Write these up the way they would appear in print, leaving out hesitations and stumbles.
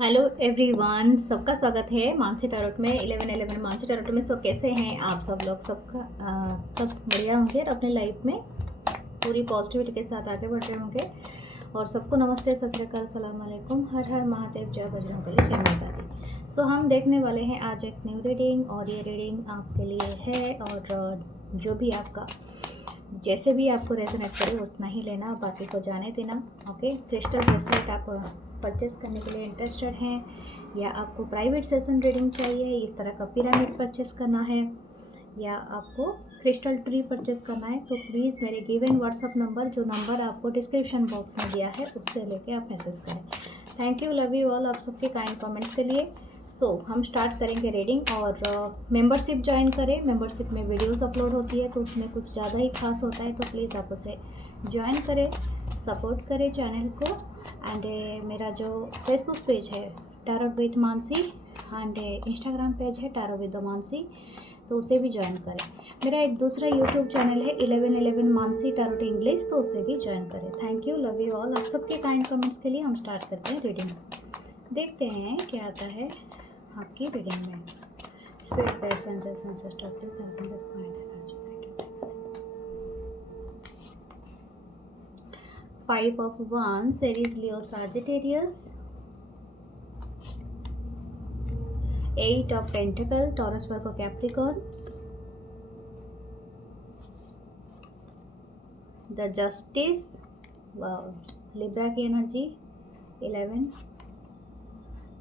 Hello everyone, सबका स्वागत है मानसी टैरोट में 1111 मानसी टैरोट में। कैसे हैं आप सब लोग? सब बढ़िया होंगे और अपने लाइफ में पूरी पॉजिटिविटी के साथ आगे बढ़ रहे होंगे। और सबको नमस्ते, सत श्री अकाल, सलाम अलैकुम, हर हर महादेव, जय बजरंगबली, जय माता दी। हम देखने वाले हैं आज एक न्यू रीडिंग, और ये रीडिंग आपके लिए है। और जो भी आपका जैसे भी आपको रेजोनेट करे उतना ही लेना, बाकी को जाने देना। ओके, क्रिस्टल ब्रेसलेट आप परचेस करने के लिए इंटरेस्टेड हैं, या आपको प्राइवेट सेशन रीडिंग चाहिए, इस तरह का पिरामिड परचेस करना है, या आपको क्रिस्टल ट्री परचेस करना है, तो प्लीज़ मेरे गिवन व्हाट्सअप नंबर, जो नंबर आपको डिस्क्रिप्शन बॉक्स में दिया है, उससे लेके आप मैसेज करें। Thank you, love you all, आप सबके काइंड कमेंट्स के लिए। हम स्टार्ट करेंगे रीडिंग। और मेंबरशिप ज्वाइन करें। मेंबरशिप में वीडियोस अपलोड होती है, तो उसमें कुछ ज़्यादा ही खास होता है, तो प्लीज़ आप उसे ज्वाइन करें, सपोर्ट करें चैनल को। एंड मेरा जो फेसबुक पेज है tarot with Mansi, and Instagram page है टैरोट विद मानसी, तो उसे भी ज्वाइन करें। मेरा एक दूसरा यूट्यूब चैनल है 1111 मानसी टैरोट इंग्लिश, तो उसे भी ज्वाइन करें। Thank you, love you all, आप सबके काइंड कमेंट्स के लिए। हम स्टार्ट करते हैं रीडिंग। देखते हैं क्या आता है आपकी रीडिंग में। Spirit guides, angels, ancestor, please help me with find energy. 5 of Wands, Aries, Leo, Sagittarius. 8 of Pentacles, Taurus, Virgo, Capricorn. The Justice, wow, Libra की energy 11.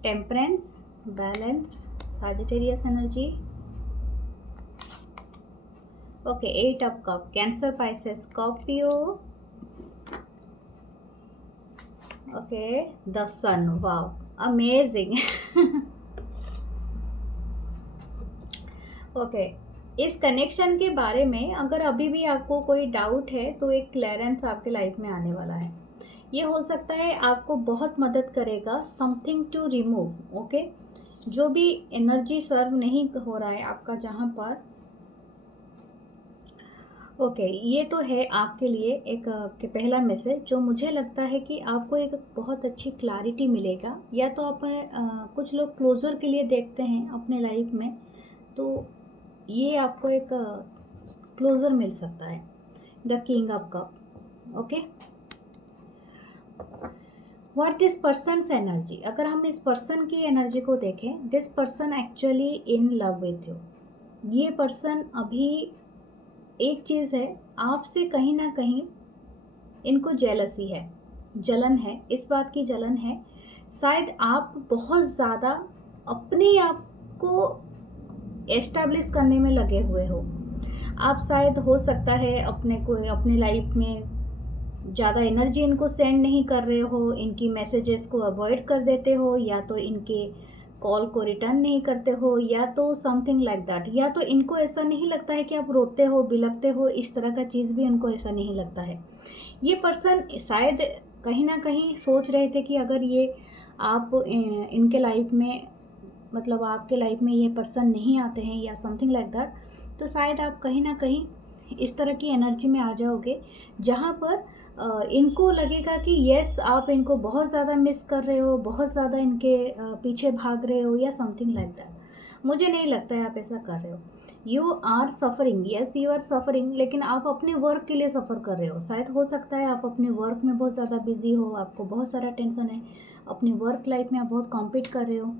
Temperance, Balance, Sagittarius energy. Okay, 8 of Cup, Cancer, Pisces, Scorpio. Okay, the sun, wow, amazing. Okay, इस connection के बारे में अगर अभी भी आपको कोई डाउट है, तो एक क्लियरेंस आपके लाइफ में आने वाला है। ये हो सकता है आपको बहुत मदद करेगा, समथिंग टू रिमूव। ओके, जो भी एनर्जी सर्व नहीं हो रहा है आपका जहाँ पर, ओके, ये तो है आपके लिए एक के पहला मैसेज, जो मुझे लगता है कि आपको एक बहुत अच्छी क्लैरिटी मिलेगा। या तो अपने कुछ लोग क्लोजर के लिए देखते हैं अपने लाइफ में, तो ये आपको एक क्लोजर मिल सकता है। The king of cup. Okay, what this persons energy, अगर हम इस पर्सन की एनर्जी को देखें, this person actually in love with you. ये पर्सन अभी, एक चीज़ है, आपसे कहीं ना कहीं इनको जेलसी है, जलन है, इस बात की जलन है। शायद आप बहुत ज़्यादा अपने आप को एस्टैब्लिश करने में लगे हुए हो। आप शायद, हो सकता है, अपने लाइफ में ज़्यादा एनर्जी इनको सेंड नहीं कर रहे हो, इनकी मैसेजेस को अवॉइड कर देते हो, या तो इनके कॉल को रिटर्न नहीं करते हो, या तो समथिंग लाइक दैट। या तो इनको ऐसा नहीं लगता है कि आप रोते हो, बिलखते हो, इस तरह का चीज़ भी इनको ऐसा नहीं लगता है। ये पर्सन शायद कहीं ना कहीं सोच रहे थे कि अगर ये आप इनके लाइफ में, मतलब आपके लाइफ में ये पर्सन नहीं आते हैं, या समथिंग लाइक दैट, तो शायद आप कहीं ना कहीं इस तरह की एनर्जी में आ जाओगे, जहाँ पर इनको लगेगा कि यस, आप इनको बहुत ज़्यादा मिस कर रहे हो, बहुत ज़्यादा इनके पीछे भाग रहे हो, या समथिंग लाइक दैट। मुझे नहीं लगता है आप ऐसा कर रहे हो। You are suffering, yes you are suffering, लेकिन आप अपने वर्क के लिए सफ़र कर रहे हो। शायद हो सकता है आप अपने वर्क में बहुत ज़्यादा बिजी हो, आपको बहुत सारा टेंशन है, अपनी वर्क लाइफ में आप बहुत कॉम्पीट कर रहे हो,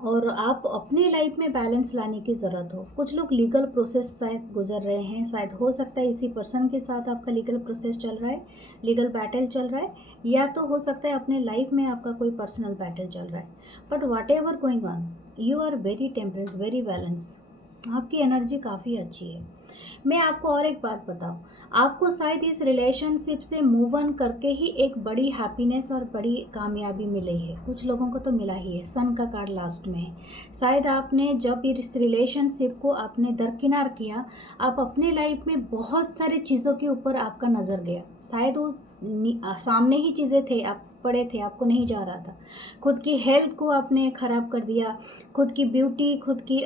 और आप अपने लाइफ में बैलेंस लाने की ज़रूरत हो। कुछ लोग लीगल प्रोसेस शायद गुजर रहे हैं, शायद हो सकता है इसी पर्सन के साथ आपका लीगल प्रोसेस चल रहा है, लीगल बैटल चल रहा है, या तो हो सकता है अपने लाइफ में आपका कोई पर्सनल बैटल चल रहा है। But whatever going on, you are very temperance, very balance, आपकी एनर्जी काफ़ी अच्छी है। मैं आपको और एक बात बताऊं, आपको शायद इस रिलेशनशिप से मूव ऑन करके ही एक बड़ी हैप्पीनेस और बड़ी कामयाबी मिली है। कुछ लोगों को तो मिला ही है, सन का कार्ड लास्ट में है। शायद आपने जब इस रिलेशनशिप को आपने दरकिनार किया, आप अपने लाइफ में बहुत सारी चीज़ों के ऊपर आपका नज़र गया। शायद वो सामने ही चीज़ें थे आप, पड़े थे, आपको नहीं जा रहा था, खुद की हेल्थ को आपने ख़राब कर दिया, खुद की ब्यूटी, खुद की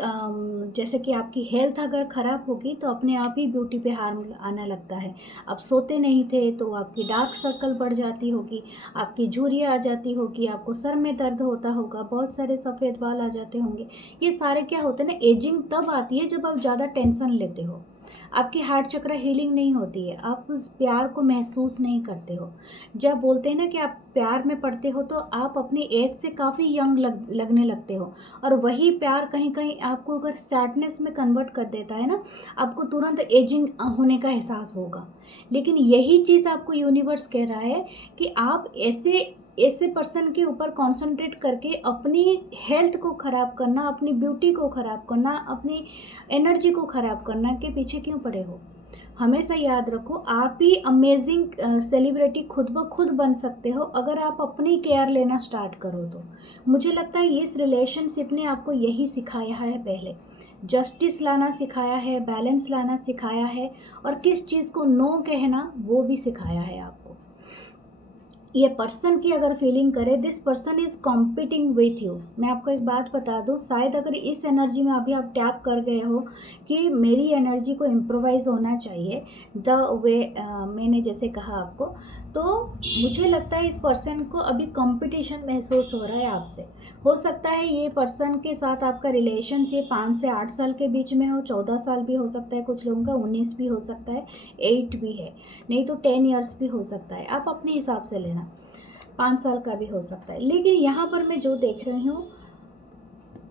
जैसे कि आपकी हेल्थ अगर ख़राब होगी तो अपने आप ही ब्यूटी पे हार्म आना लगता है। आप सोते नहीं थे तो आपकी डार्क सर्कल बढ़ जाती होगी, आपकी झुर्रियाँ आ जाती होगी, आपको सर में दर्द होता होगा, बहुत सारे सफ़ेद बाल आ जाते होंगे। ये सारे क्या होते हैं ना, एजिंग तब आती है जब आप ज़्यादा टेंशन लेते हो, आपकी हार्ट चक्र हीलिंग नहीं होती है, आप उस प्यार को महसूस नहीं करते हो। जब बोलते हैं ना कि आप प्यार में पड़ते हो तो आप अपनी एज से काफ़ी यंग लगने लगते हो, और वही प्यार कहीं कहीं आपको अगर सैडनेस में कन्वर्ट कर देता है ना, आपको तुरंत एजिंग होने का एहसास होगा। लेकिन यही चीज़ आपको यूनिवर्स कह रहा है कि आप ऐसे ऐसे पर्सन के ऊपर कंसंट्रेट करके अपनी हेल्थ को ख़राब करना, अपनी ब्यूटी को ख़राब करना, अपनी एनर्जी को ख़राब करना के पीछे क्यों पड़े हो। हमेशा याद रखो, आप ही अमेजिंग सेलिब्रिटी खुद ब खुद बन सकते हो अगर आप अपनी केयर लेना स्टार्ट करो तो। मुझे लगता है इस रिलेशनशिप ने आपको यही सिखाया है, पहले जस्टिस लाना सिखाया है, बैलेंस लाना सिखाया है, और किस चीज़ को नो कहना वो भी सिखाया है आपको। ये पर्सन की अगर फीलिंग करे, this person is competing with you. मैं आपको एक बात बता दूँ, शायद अगर इस एनर्जी में अभी आप टैप कर गए हो कि मेरी एनर्जी को इम्प्रोवाइज़ होना चाहिए द वे मैंने जैसे कहा आपको, तो मुझे लगता है इस पर्सन को अभी कंपटीशन महसूस हो रहा है आपसे। हो सकता है ये पर्सन के साथ आपका रिलेशनशिप 5 से 8 साल के बीच में हो, 14 साल भी हो सकता है, कुछ लोगों का 19 भी हो सकता है, 8 भी है, नहीं तो 10 ईयर्स भी हो सकता है, आप अपने हिसाब से लेना, 5 साल का भी हो सकता है। लेकिन यहाँ पर मैं जो देख रही हूँ,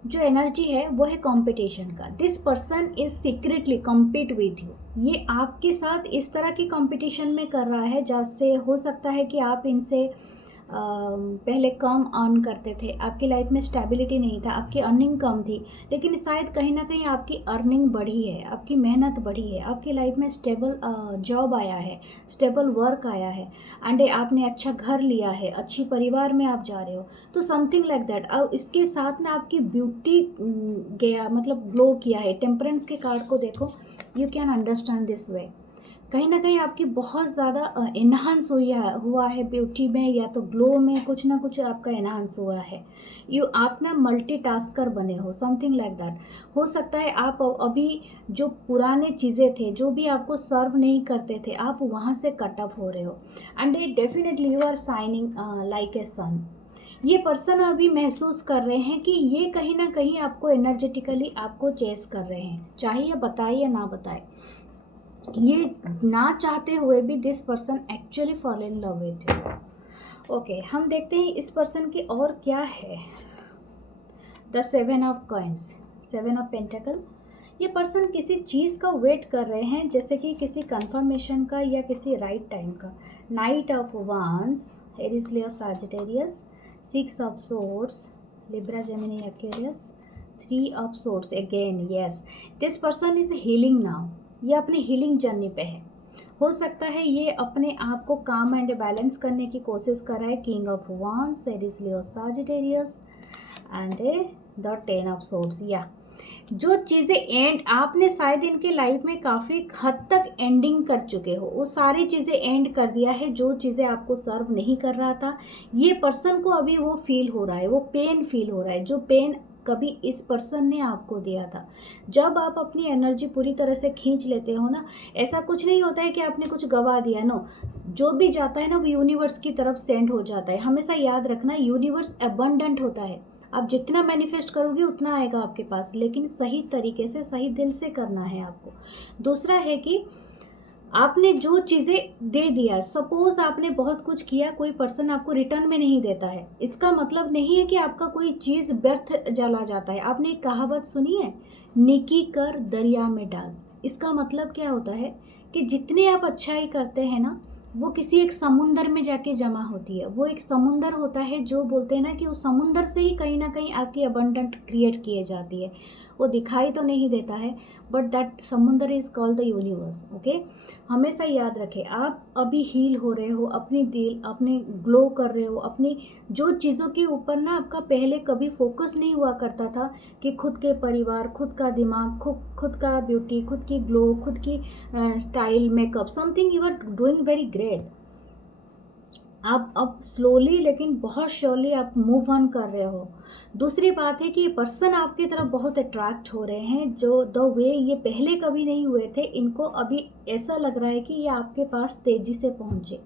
जो एनर्जी है वो है कंपटीशन का। This person is secretly compete with you. ये आपके साथ इस तरह की कंपटीशन में कर रहा है जैसे हो सकता है कि आप इनसे पहले कम अर्न करते थे, आपकी लाइफ में स्टेबिलिटी नहीं था, आपकी अर्निंग कम थी, लेकिन शायद कहीं ना कहीं आपकी अर्निंग बढ़ी है, आपकी मेहनत बढ़ी है, आपकी लाइफ में स्टेबल जॉब आया है, स्टेबल वर्क आया है, एंड आपने अच्छा घर लिया है, अच्छी परिवार में आप जा रहे हो, तो समथिंग लाइक दैट। और इसके साथ में आपकी ब्यूटी गया, मतलब ग्लो किया है। टेम्परेंस के कार्ड को देखो, you can understand this way, कहीं ना कहीं आपकी बहुत ज़्यादा इन्हांस हुआ है ब्यूटी में, या तो ग्लो में कुछ ना कुछ आपका इन्हांस हुआ है। आप ना मल्टीटास्कर बने हो, समथिंग लाइक दैट। हो सकता है आप अभी जो पुराने चीज़ें थे, जो भी आपको सर्व नहीं करते थे, आप वहाँ से कट ऑफ हो रहे हो, and definitely you are shining like a sun. ये पर्सन अभी महसूस कर रहे हैं कि ये कहीं ना कहीं आपको एनर्जेटिकली आपको चेस कर रहे हैं, चाहे ये बताए या ना बताए। ये ना चाहते हुए भी this person actually fall in love with you. Okay, हम देखते हैं इस पर्सन की और क्या है। The 7 of coins, 7 of pentacle. ये पर्सन किसी चीज़ का वेट कर रहे हैं, जैसे कि किसी कंफर्मेशन का या किसी राइट टाइम का। नाइट ऑफ वांस, Aries Leo Sagittarius, 6 of swords, Libra Gemini Aquarius, 3 of swords again. Yes, this person is healing now. ये अपनी हीलिंग जर्नी पे है। हो सकता है ये अपने आप को काम एंड बैलेंस करने की कोशिश कर रहा है। किंग ऑफ वांस, Aries Leo Sagittarius, and the 10 of swords. या जो चीज़ें एंड आपने शायद इनके लाइफ में काफ़ी हद तक एंडिंग कर चुके हो, वो सारी चीज़ें एंड कर दिया है, जो चीज़ें आपको सर्व नहीं कर रहा था। ये पर्सन को अभी वो फील हो रहा है, वो पेन फील हो रहा है, जो पेन कभी इस पर्सन ने आपको दिया था। जब आप अपनी एनर्जी पूरी तरह से खींच लेते हो ना, ऐसा कुछ नहीं होता है कि आपने कुछ गवा दिया। नो, जो भी जाता है ना वो यूनिवर्स की तरफ सेंड हो जाता है। हमेशा याद रखना, यूनिवर्स अबंडेंट होता है। आप जितना मैनिफेस्ट करोगे उतना आएगा आपके पास, लेकिन सही तरीके से, सही दिल से करना है आपको। दूसरा है कि आपने जो चीज़ें दे दिया, सपोज आपने बहुत कुछ किया, कोई पर्सन आपको रिटर्न में नहीं देता है, इसका मतलब नहीं है कि आपका कोई चीज़ व्यर्थ चला जाता है। आपने एक कहावत सुनी है, नेकी कर दरिया में डाल। इसका मतलब क्या होता है कि जितने आप अच्छाई करते हैं ना, वो किसी एक समुंदर में जाके जमा होती है। वो एक समुंदर होता है, जो बोलते हैं ना कि उस समुंदर से ही कहीं ना कहीं आपकी अबंडेंट क्रिएट किए जाती है। वो दिखाई तो नहीं देता है, बट दैट समुंदर is called the universe. Okay, हमेशा याद रखें, आप अभी हील हो रहे हो, अपनी दिल अपने ग्लो कर रहे हो, अपनी जो चीज़ों के ऊपर ना आपका पहले कभी फोकस नहीं हुआ करता था, कि खुद के परिवार, खुद का दिमाग, खुद का ब्यूटी, खुद की ग्लो, खुद की style, makeup, something you are doing very great. आप अब स्लोली लेकिन बहुत श्योरली आप मूव ऑन कर रहे हो। दूसरी बात है कि ये पर्सन आपकी तरफ बहुत अट्रैक्ट हो रहे हैं, जो द वे ये पहले कभी नहीं हुए थे, इनको अभी ऐसा लग रहा है कि ये आपके पास तेज़ी से पहुँचे।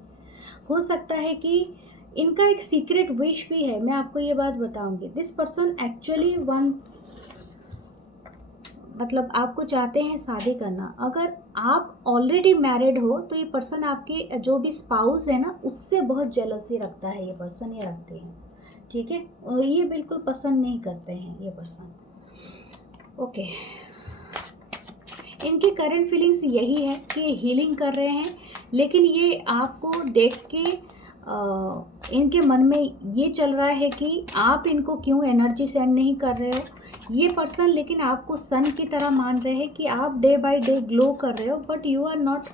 हो सकता है कि इनका एक सीक्रेट विश भी है, मैं आपको ये बात बताऊंगी। दिस पर्सन एक्चुअली वन, मतलब आपको चाहते हैं शादी करना। अगर आप ऑलरेडी मैरिड हो तो ये पर्सन आपके जो भी स्पाउस है ना, उससे बहुत जेलसी रखता है, ये पर्सन ये रखते हैं, ठीक है। और ये बिल्कुल पसंद नहीं करते हैं ये पर्सन। ओके, इनकी करंट फीलिंग्स यही है कि ये हीलिंग कर रहे हैं, लेकिन ये आपको देख के इनके मन में ये चल रहा है कि आप इनको क्यों एनर्जी सेंड नहीं कर रहे हो। ये पर्सन लेकिन आपको सन की तरह मान रहे हैं कि आप डे बाय डे ग्लो कर रहे हो, but you are not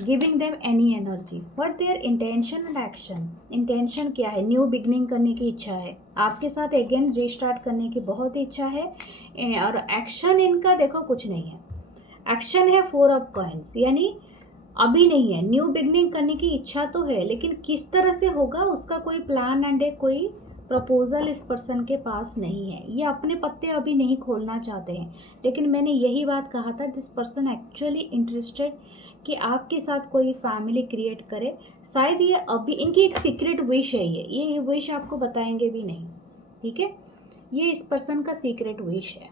giving them any energy. But their intention and action, intention क्या है? न्यू बिगनिंग करने की इच्छा है आपके साथ, अगेन रीस्टार्ट करने की बहुत इच्छा है। और एक्शन इनका देखो कुछ नहीं है। एक्शन है 4 ऑफ कॉइन्स, यानी अभी नहीं है। न्यू बिगनिंग करने की इच्छा तो है, लेकिन किस तरह से होगा उसका कोई प्लान एंड कोई प्रपोजल इस पर्सन के पास नहीं है। ये अपने पत्ते अभी नहीं खोलना चाहते हैं, लेकिन मैंने यही बात कहा था, दिस पर्सन एक्चुअली इंटरेस्टेड कि आपके साथ कोई फैमिली क्रिएट करे। शायद ये अभी इनकी एक सीक्रेट विश है, ये विश आपको बताएंगे भी नहीं, ठीक है। ये इस पर्सन का सीक्रेट विश है।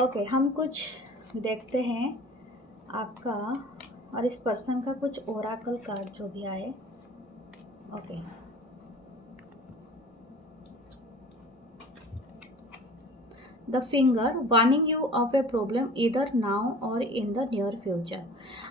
ओके, हम कुछ देखते हैं आपका और इस पर्सन का कुछ ओराकल कार्ड जो भी आए। Okay, the finger warning you of a problem इधर नाउ और इन द नियर फ्यूचर।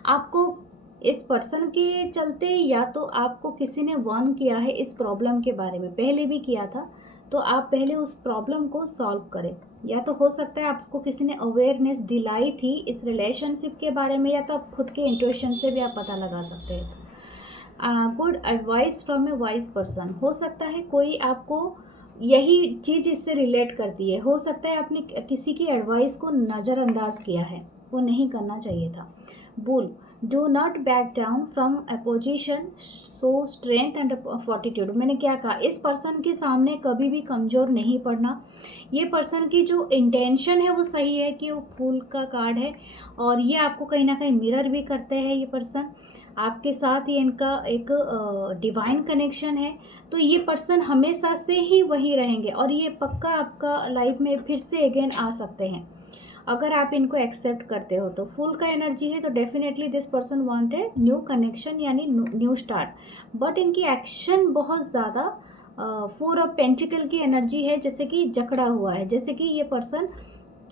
आपको इस पर्सन के चलते या तो आपको किसी ने वार्न किया है इस प्रॉब्लम के बारे में, पहले भी किया था, तो आप पहले उस प्रॉब्लम को सॉल्व करें। या तो हो सकता है आपको किसी ने अवेयरनेस दिलाई थी इस रिलेशनशिप के बारे में, या तो आप खुद के इंट्यूशन से भी आप पता लगा सकते हैं। Good advice from A wise person, हो सकता है कोई आपको यही चीज़ इससे रिलेट करती है। हो सकता है आपने किसी की एडवाइस को नज़रअंदाज किया है, वो नहीं करना चाहिए था। Bull, do not back down from opposition, so strength and fortitude. मैंने क्या कहा, इस पर्सन के सामने कभी भी कमज़ोर नहीं पड़ना। ये पर्सन की जो इंटेंशन है वो सही है कि वो फूल का कार्ड है, और ये आपको कहीं ना कहीं मिरर भी करते हैं। ये पर्सन आपके साथ, ये इनका एक डिवाइन कनेक्शन है, तो ये पर्सन हमेशा से ही वही रहेंगे, और ये पक्का आपका लाइफ में फिर से अगेन आ सकते हैं अगर आप इनको एक्सेप्ट करते हो। तो फुल का एनर्जी है, तो definitely this person want a new connection यानी न्यू स्टार्ट। बट इनकी एक्शन बहुत ज़्यादा 4 ऑफ पेंटिकल की एनर्जी है, जैसे कि जकड़ा हुआ है, जैसे कि ये पर्सन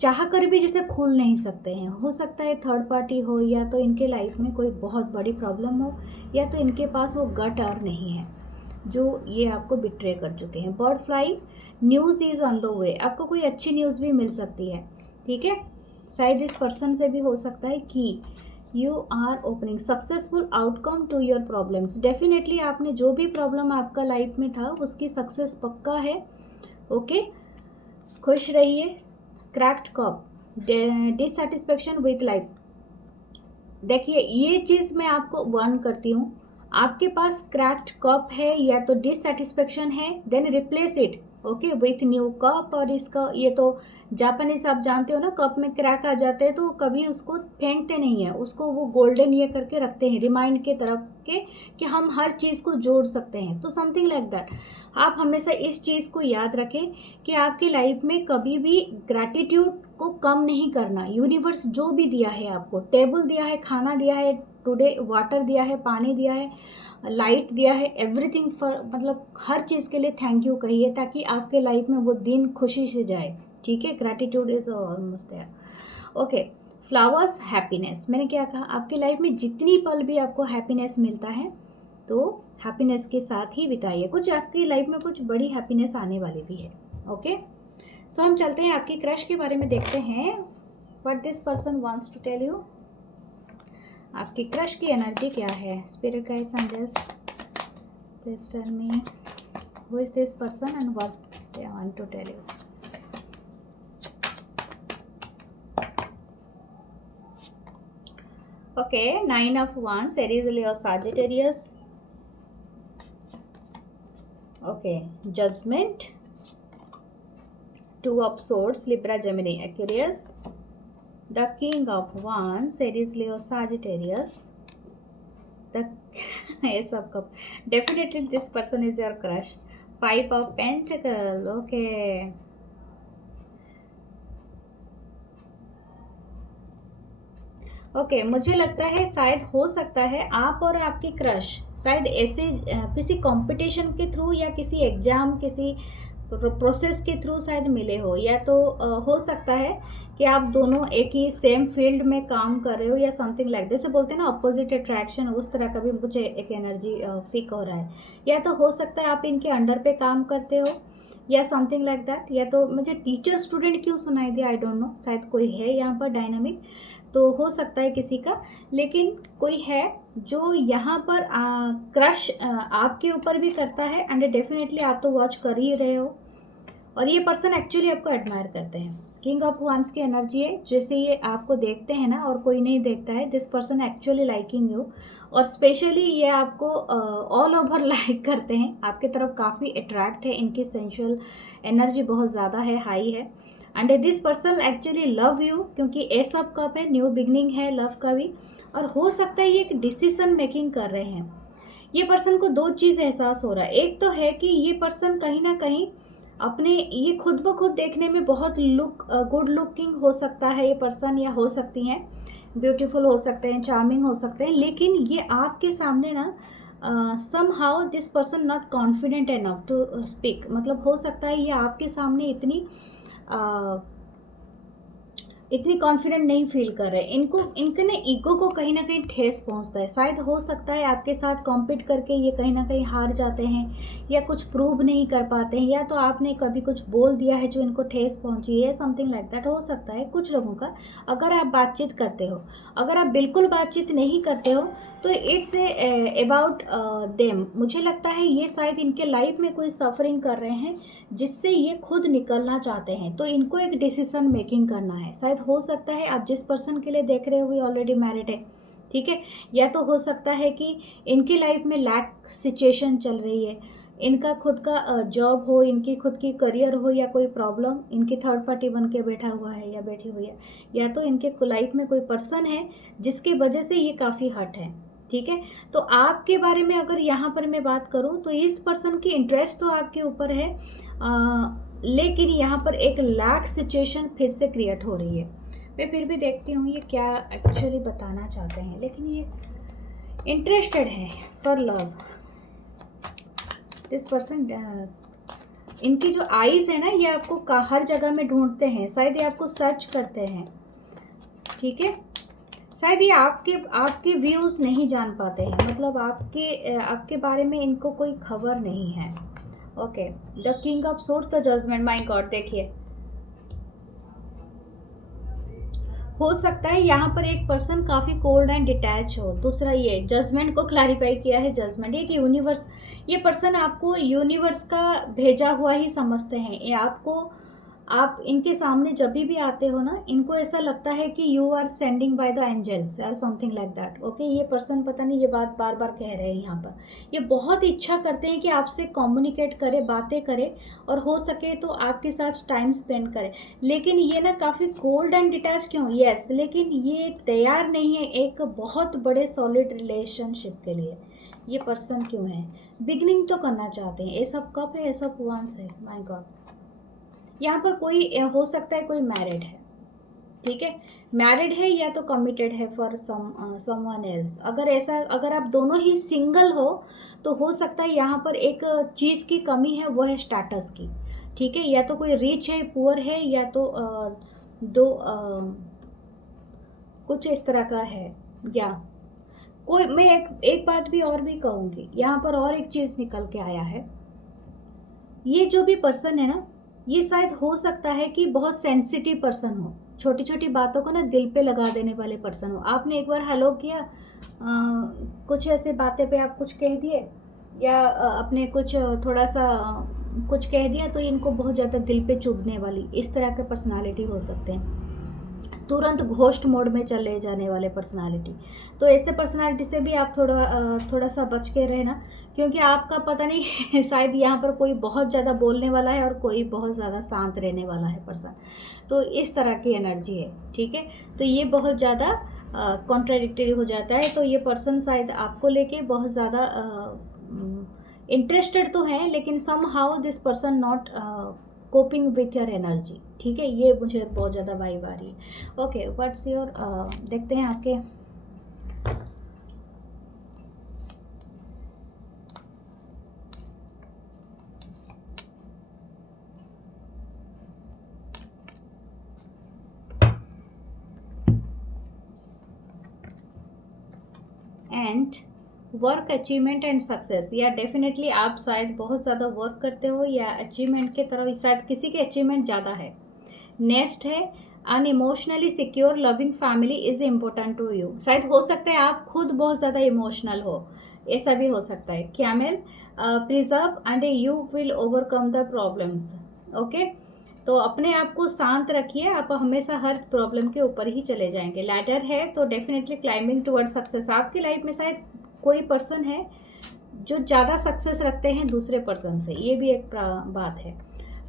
चाह कर भी जैसे खुल नहीं सकते हैं। हो सकता है थर्ड पार्टी हो, या तो इनके लाइफ में कोई बहुत बड़ी प्रॉब्लम हो, या तो इनके पास वो गट और नहीं है जो ये आपको बिट्रे कर चुके हैं। Bird fly, news is on the way, आपको कोई अच्छी न्यूज़ भी मिल सकती है, ठीक है। शायद इस पर्सन से भी हो सकता है कि you are opening successful outcome to your problems. Definitely आपने जो भी प्रॉब्लम आपका लाइफ में था उसकी सक्सेस पक्का है। ओके, खुश रहिए। Cracked cup, dissatisfaction with life. देखिए, ये चीज़ मैं आपको वार्न करती हूँ, आपके पास क्रैक्ड कप है या तो डिससेटिस्फेक्शन है, then replace it okay with new cup. और इसका ये तो जापानीज आप जानते हो ना, कप में क्रैक आ जाते हैं तो कभी उसको फेंकते नहीं है, उसको वो गोल्डन ये करके रखते हैं रिमाइंड के तरफ के कि हम हर चीज़ को जोड़ सकते हैं। तो समथिंग लाइक दैट, आप हमेशा इस चीज़ को याद रखें कि आपकी लाइफ में कभी भी ग्रैटिट्यूड को कम नहीं करना। यूनिवर्स जो भी दिया है, आपको टेबल दिया है, खाना दिया है, टुडे वाटर दिया है, पानी दिया है, लाइट दिया है, एवरीथिंग फॉर, मतलब हर चीज़ के लिए थैंक यू कहिए, ताकि आपके लाइफ में वो दिन खुशी से जाए, ठीक है। Gratitude is almost there. Okay, flowers, happiness. मैंने क्या कहा, आपकी लाइफ में जितनी पल भी आपको हैप्पीनेस मिलता है तो हैप्पीनेस के साथ ही बिताइए। कुछ आपकी लाइफ में कुछ बड़ी हैप्पीनेस आने वाली भी है। ओके, सो हम चलते हैं आपकी क्रश के बारे में, देखते हैं what this person wants to tell you. आपकी क्रश की एनर्जी क्या है? Spirit guides angels, please tell me who is this person and what they want to tell you. Okay, 9 of Wands, Aries, Leo, Sagittarius, okay, judgement, two of swords, Libra, Gemini, Aquarius, the king of wands, Aries, Leo, Sagittarius, the ace of cup, definitely this person is your crush, five of pentacle, okay. Okay, मुझे लगता है शायद हो सकता है आप और आपकी क्रश शायद ऐसे किसी कंपटीशन के थ्रू या किसी एग्जाम, किसी प्रोसेस के थ्रू शायद मिले हो, या तो हो सकता है कि आप दोनों एक ही सेम फील्ड में काम कर रहे हो या समथिंग लाइक, जैसे बोलते हैं ना अपोजिट अट्रैक्शन, उस तरह का भी मुझे एक एनर्जी फीक हो रहा है। या तो हो सकता है आप इनके अंडर पे काम करते हो या समथिंग लाइक दैट, या तो मुझे टीचर स्टूडेंट क्यों सुनाई दिया, आई डोंट नो, शायद कोई है यहाँ पर डायनामिक, तो हो सकता है किसी का, लेकिन कोई है जो यहाँ पर क्रश आपके ऊपर भी करता है, एंड डेफिनेटली आप तो वॉच कर ही रहे हो, और ये पर्सन एक्चुअली आपको एडमायर करते हैं। किंग ऑफ wands की एनर्जी है, जैसे ये आपको देखते हैं ना और कोई नहीं देखता है, this person actually liking you, और स्पेशली ये आपको ऑल ओवर लाइक करते हैं, आपके तरफ काफ़ी अट्रैक्ट है, इनकी सेंशुअल एनर्जी बहुत ज़्यादा है, हाई है, and this person actually love you, क्योंकि एस ऑफ कप है, न्यू बिगनिंग है लव का भी, और हो सकता है ये एक डिसीजन मेकिंग कर रहे हैं। ये पर्सन को दो चीज़ एहसास हो रहा है, एक तो है कि ये पर्सन कहीं ना कहीं अपने, ये खुद ब खुद देखने में बहुत गुड लुकिंग हो सकता है ये पर्सन, या हो सकती हैं ब्यूटीफुल हो सकते हैं, चार्मिंग हो सकते हैं, लेकिन ये आपके सामने ना somehow this person not confident enough to speak, मतलब हो सकता है ये आपके सामने इतनी कॉन्फिडेंट नहीं फील कर रहे, इनको इनके ना ईगो को कहीं ना कहीं ठेस पहुंचता है, शायद हो सकता है आपके साथ कॉम्पीट करके ये कहीं ना कहीं हार जाते हैं, या कुछ प्रूव नहीं कर पाते हैं, या तो आपने कभी कुछ बोल दिया है जो इनको ठेस पहुंची है, समथिंग लाइक दैट हो सकता है कुछ लोगों का। अगर आप बातचीत करते हो, अगर आप बिल्कुल बातचीत नहीं करते हो, तो इट्स अबाउट देम, मुझे लगता है ये शायद इनके लाइफ में कोई सफरिंग कर रहे हैं जिससे ये खुद निकलना चाहते हैं, तो इनको एक डिसीजन मेकिंग करना है। शायद हो सकता है आप जिस पर्सन के लिए देख रहे हो ये ऑलरेडी मैरिड है, ठीक है, या तो हो सकता है कि इनकी लाइफ में लैक सिचुएशन चल रही है, इनका खुद का जॉब हो, इनकी खुद की करियर हो, या कोई प्रॉब्लम इनकी थर्ड पार्टी बन के बैठा हुआ है या बैठी हुई है, या तो इनके लाइफ में कोई पर्सन है जिसकी वजह से ये काफ़ी हर्ट है, ठीक है। तो आपके बारे में अगर यहाँ पर मैं बात करूँ तो इस पर्सन की इंटरेस्ट तो आपके ऊपर है, लेकिन यहाँ पर एक लैक सिचुएशन फिर से क्रिएट हो रही है। मैं फिर भी देखती हूँ ये क्या एक्चुअली बताना चाहते हैं, लेकिन ये इंटरेस्टेड है फॉर लव, दिस पर्सन, इनकी जो आईज़ है ना ये आपको हर जगह में ढूंढते हैं, शायद ये आपको सर्च करते हैं, ठीक है, शायद ये आपके व्यूज़ नहीं जान पाते हैं, मतलब आपके बारे में इनको कोई खबर नहीं है। Okay, the king of swords, the judgement, my god, देखिए हो सकता है यहाँ पर एक पर्सन काफ़ी कोल्ड एंड डिटैच हो। दूसरा ये जजमेंट को क्लैरिफाई किया है, जजमेंट ये कि यूनिवर्स, ये पर्सन आपको यूनिवर्स का भेजा हुआ ही समझते हैं, ये आपको, आप इनके सामने जब भी आते हो ना, इनको ऐसा लगता है कि you are sending by the angels और समथिंग लाइक दैट। ओके, ये पर्सन पता नहीं ये बात बार बार कह रहे हैं यहाँ पर, ये बहुत इच्छा करते हैं कि आपसे कम्युनिकेट करे, बातें करे, और हो सके तो आपके साथ टाइम स्पेंड करे, लेकिन ये ना काफ़ी कोल्ड एंड डिटैच क्यों, यस, लेकिन ये तैयार नहीं है एक बहुत बड़े सॉलिड रिलेशनशिप के लिए। ये पर्सन क्यों है, बिगनिंग तो करना चाहते हैं, ये सब कप है, ये सब wands है, माय गॉड। यहाँ पर कोई हो सकता है कोई मैरिड है, ठीक है, मैरिड है या तो कमिटेड है फॉर समवन एल्स। अगर आप दोनों ही सिंगल हो तो सकता है यहाँ पर एक चीज़ की कमी है, वो है स्टेटस की, ठीक है, या तो कोई रिच है, पुअर है, या तो कुछ इस तरह का है, या कोई, मैं एक बात भी और भी कहूँगी, यहाँ पर और एक चीज़ निकल के आया है, ये जो भी पर्सन है ना, ये शायद हो सकता है कि बहुत सेंसिटिव पर्सन हो, छोटी छोटी बातों को ना दिल पे लगा देने वाले पर्सन हो। आपने एक बार हेलो किया, कुछ ऐसे बातें पे आप कुछ कह दिए, या अपने कुछ थोड़ा सा कुछ कह दिया, तो इनको बहुत ज़्यादा दिल पे चुभने वाली इस तरह के पर्सनालिटी हो सकते हैं। तुरंत घोस्ट मोड में चले जाने वाले पर्सनालिटी। तो ऐसे पर्सनालिटी से भी आप थोड़ा सा बच के रहना, क्योंकि आपका पता नहीं शायद यहाँ पर कोई बहुत ज़्यादा बोलने वाला है और कोई बहुत ज़्यादा शांत रहने वाला है पर्सन। तो इस तरह की एनर्जी है, ठीक है। तो ये बहुत ज़्यादा कॉन्ट्राडिक्टरी हो जाता है। तो ये पर्सन शायद आपको लेके बहुत ज़्यादा इंटरेस्टेड तो है, लेकिन somehow this person not coping with your energy, ठीक है। ये मुझे बहुत ज़्यादा वाइब आ रही है। ओके, व्हाट्स योर, देखते हैं आपके and work achievement and success. या डेफिनेटली आप शायद बहुत ज़्यादा वर्क करते हो या अचीवमेंट के तरफ शायद किसी के अचीवमेंट ज़्यादा है। नेक्स्ट है an emotionally secure loving family is important to you. शायद हो सकता है आप खुद बहुत ज़्यादा इमोशनल हो, ऐसा भी हो सकता है। Camel preserve and you will overcome the problems. Okay, तो अपने आप को शांत रखिए, आप हमेशा हर प्रॉब्लम के ऊपर ही चले जाएंगे। लैडर है तो डेफिनेटली क्लाइंबिंग टुवर्ड सक्सेस। आपकी लाइफ में शायद कोई पर्सन है जो ज़्यादा सक्सेस रखते हैं दूसरे पर्सन से, ये भी एक बात है।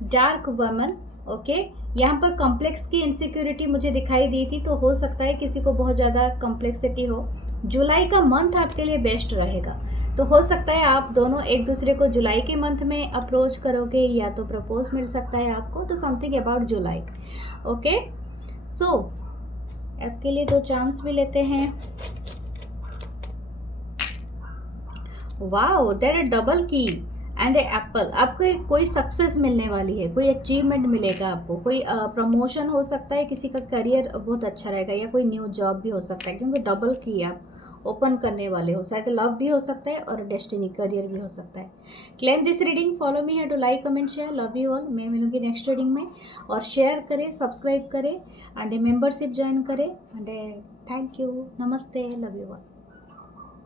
डार्क वुमन, ओके, यहाँ पर कॉम्प्लेक्स की इनसिक्योरिटी मुझे दिखाई दी थी, तो हो सकता है किसी को बहुत ज़्यादा कॉम्प्लेक्सिटी हो। जुलाई का मंथ आपके लिए बेस्ट रहेगा, तो हो सकता है आप दोनों एक दूसरे को जुलाई के मंथ में अप्रोच करोगे या तो प्रपोज मिल सकता है आपको। तो समथिंग अबाउट जुलाई। ओके, सो आपके लिए 2 चांस भी लेते हैं। वाओ, देयर आर डबल की एंड एप्पल। आपको कोई सक्सेस मिलने वाली है, कोई अचीवमेंट मिलेगा आपको, कोई प्रमोशन हो सकता है, किसी का करियर बहुत अच्छा रहेगा या कोई न्यू जॉब भी हो सकता है, क्योंकि डबल की आप ओपन करने वाले हो। शायद लव भी हो सकता है और डेस्टिनी करियर भी हो सकता है। Claim this reading, follow me है to like comment share. Love you all. मैं मिलूंगी नेक्स्ट रीडिंग में। और शेयर करें, सब्सक्राइब करें एंड मेंबरशिप ज्वाइन करें एंड थैंक यू। नमस्ते, लव यू ऑल।